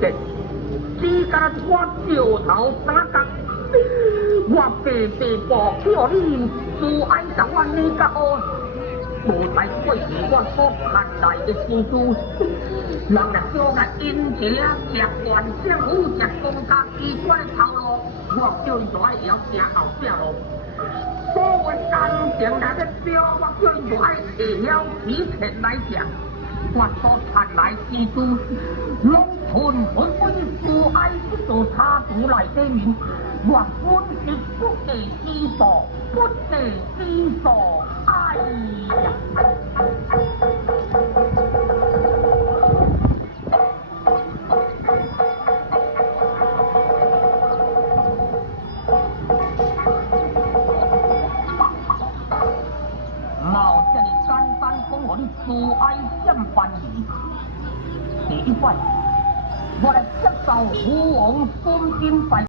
节，只敢我掉头打角，我地地步叫你自爱甲我你甲我，无才过是我所盼来的新主。人若叫我因者食官政府食公家机关的头路，我叫因就爱晓行后壁路。所谓工程来要标，我叫因就爱会晓提前来食。我所盼来之主，拢纯粹自爱不做差池内底面，我本是不地之所，不地之所，哎呀！毛这里简单讲，互你自爱占便宜。第一摆，我来接受父王孙金在。